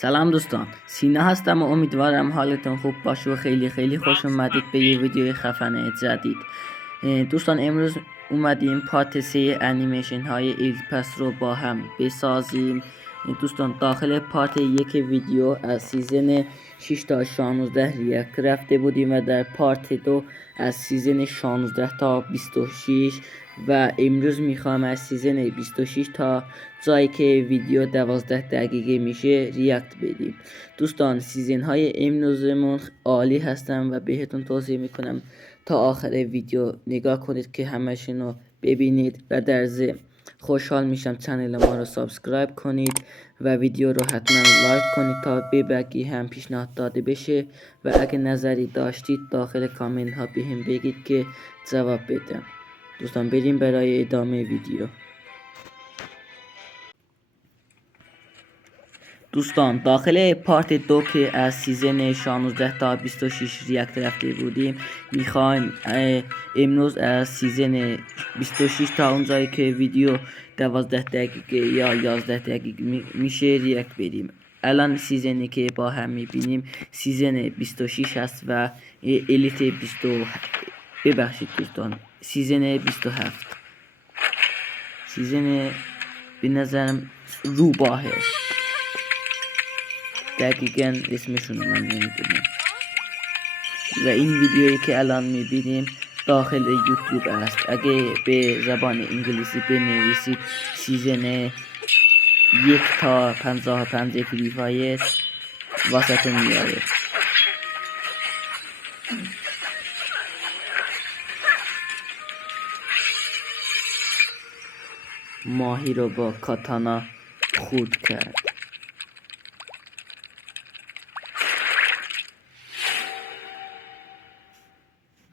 سلام دوستان، سینا هستم و امیدوارم حالتون خوب باشه و خیلی خوش اومدید به یه ویدیو خفن جدید. دوستان امروز اومدیم پارت 3 انیمیشن های ایلپس رو با هم بسازیم. دوستان داخل پارت 1 ویدیو از سیزن 6 تا 16 ریاکت رفته بودیم و در پارت 2 از سیزن 16 تا 26 و امروز میخوام از سیزن 26 تا جایی که ویدیو 12 دقیقه میشه ریاکت بدیم. دوستان سیزن های امروزمون عالی هستن و بهتون توصیه میکنم تا آخر ویدیو نگاه کنید که همشون رو ببینید و در ضمن خوشحال میشم چنل ما رو سابسکرایب کنید و ویدیو رو حتما لایک کنید تا به بقیه هم پیشنهاد داده بشه و اگه نظری داشتید داخل کامنت ها بهم بگید که جواب بدم. دوستان بریم برای ادامه ویدیو. دوستان داخل پارت 2 که از سیزن 16 تا 26 ریاکت رفته بودیم میخوایم امروز از سیزن 26 تا اون جایی که ویدیو 12 دقیقه یا 11 دقیقه میشه ریاکت بدیم. الان سیزنی که با هم میبینیم سیزن 26 هست و الیت 20 ببخشید دوستان سیزن 27 سیزن به نظرم روباهه، دقیقا اسمشون من نمیدونم و این ویدیویی که الان میبینیم داخل یوتیوب است. اگه به زبان انگلیسی بنویسید سیزن 1 تا 55 فری فایر واسهتون میاره. ماهی رو با کاتانا خورد کرد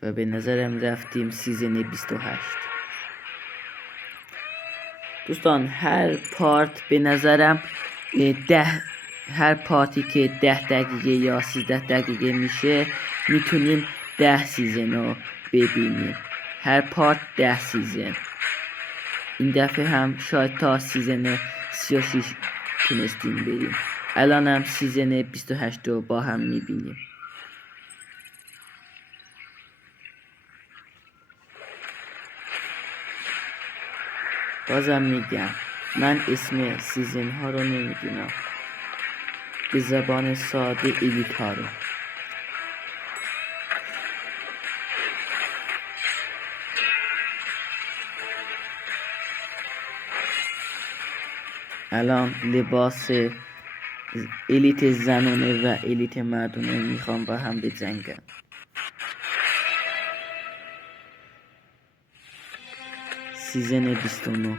و به نظرم رفتیم سیزن 28. دوستان هر پارت به نظرم هر پارتی که 10 دقیقه یا 13 دقیقه میشه میتونیم 10 سیزن رو ببینیم. هر پارت 10 سیزن. این دفعه هم شاید تا سیزن 36 تونستیم بریم. الان هم سیزن 28 رو با هم میبینیم. بازم میگم من اسم سیزن ها رو نمیدونم، به زبان ساده ایلیت ها رو. الان لباس الیت زنانه و الیت مردانه میخوام با هم بجنگن. سیزن 29.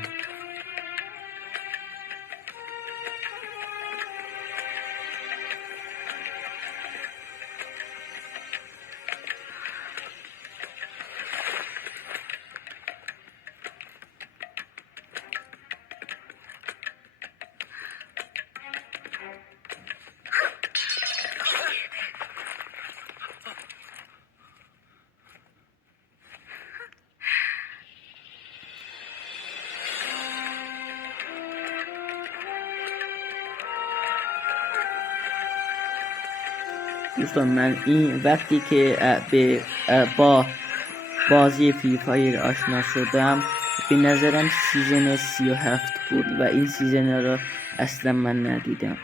دوستان من این وقتی که با بازی فری فایر آشنا شدم به نظرم سیزن 37 بود و این سیزن رو اصلا من ندیدم.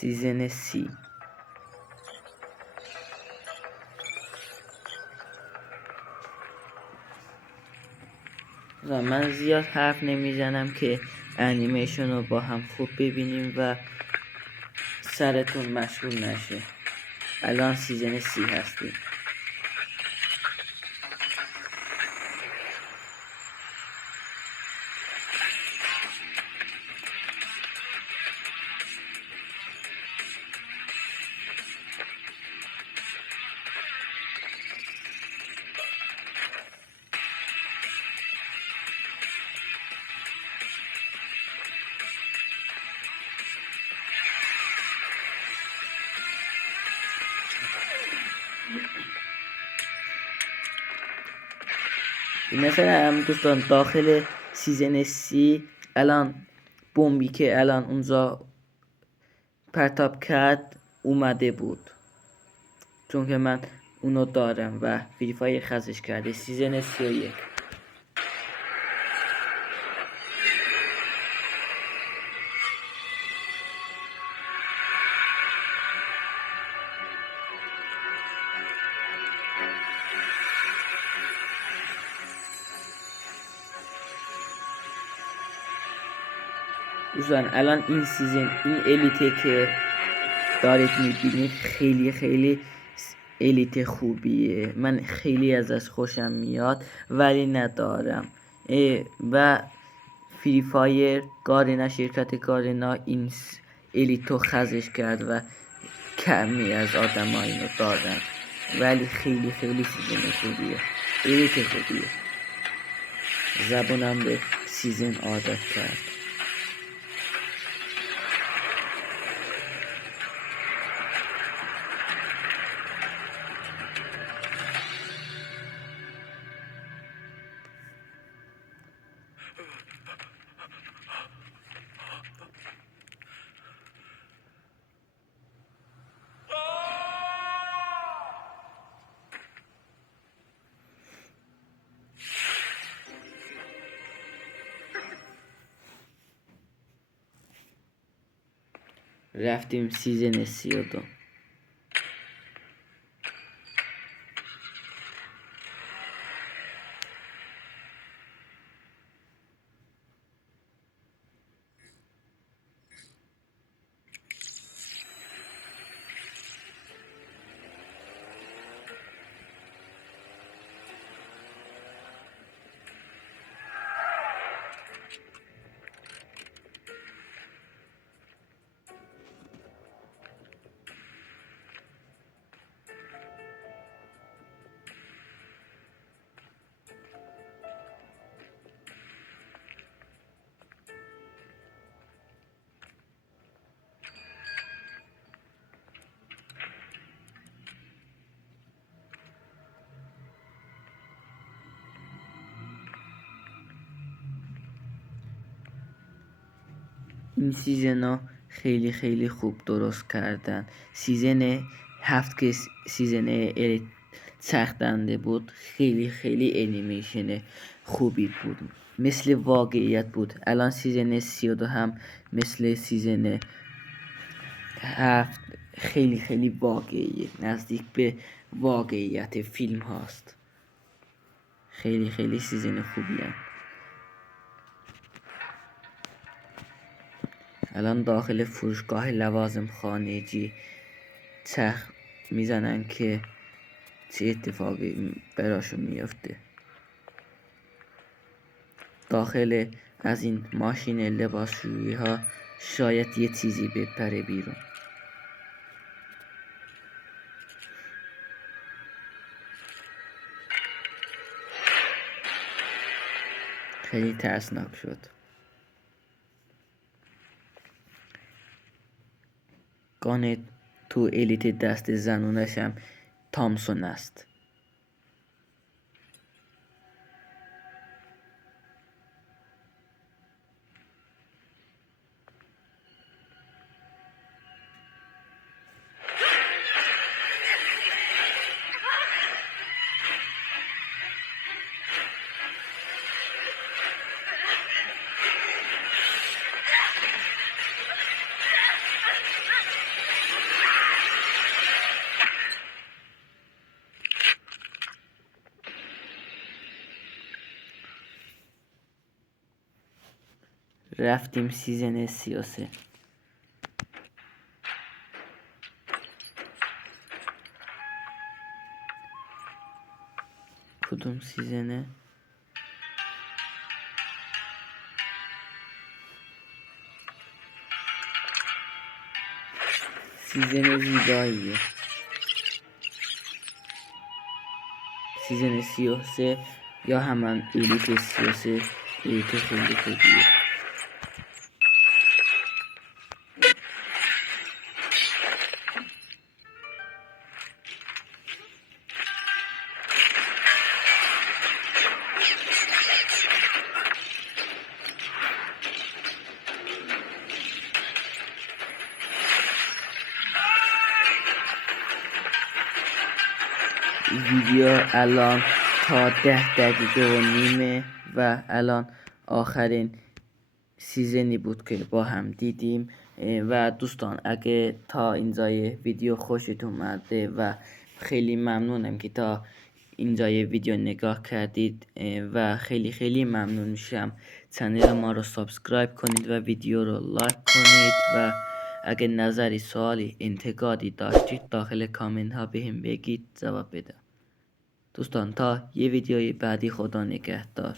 سیزن 30. من زیاد حرف نمیزنم که انیمیشن رو با هم خوب ببینیم و سرتون مشغول نشه. الان سیزن 30 هستیم. مثلا دوستان داخل سیزن سی الان بمبی که الان اونجا پرتاب کرد اومده بود، چون که من اونو دارم و فری فایر خزش کرده سیزن 31. دوستان الان این سیزن این الیته که دارید میبینید خیلی الیت خوبیه، من خیلی ازش خوشم میاد ولی ندارم. و فری فایر گارینا شرکت گارینا این الیتو خزش کرد و کمی از آدم ها اینو دارن، ولی خیلی سیزن خوبیه، الیت خوبیه. زبونم به سیزن عادت کرد. رفتیم سیزن 32. این سیزن ها خیلی خوب درست کردن. سیزن 7 که سیزن سختنده بود خیلی انیمیشن خوبی بود، مثل واقعیت بود. الان سیزن 32 هم مثل سیزن 7 خیلی واقعیه، نزدیک به واقعیت فیلم هاست. خیلی سیزن خوبی هست. الان داخل فروشگاه لوازم خانگی چرخ میزنن که چه اتفاقی براشون میفته. داخل از این ماشین لباسشویی ها شاید یه چیزی بپره بیرون. خیلی ترسناک شد. گانه تو الیت دست زنونش هم تامسون است. رفتیم سیزن 33. کدوم سیزنه؟ سیزن زیباییه. سیزن 33 یا همان الیت 33 الیت خیلی خوبیه. ویدیو الان تا 10 دقیقه و نیمه و الان آخرین سیزنی بود که با هم دیدیم. و دوستان اگه تا اینجای ویدیو خوشتون اومده و خیلی ممنونم که تا اینجای ویدیو نگاه کردید و خیلی ممنون میشم چنل ما رو سابسکرایب کنید و ویدیو رو لایک کنید و اگه نظری، سوالی، انتقادی داشتید داخل کامنت ها بهم بگید، جواب بدم. دوستان تا یه ویدیوی بعدی، خدا نگهدار.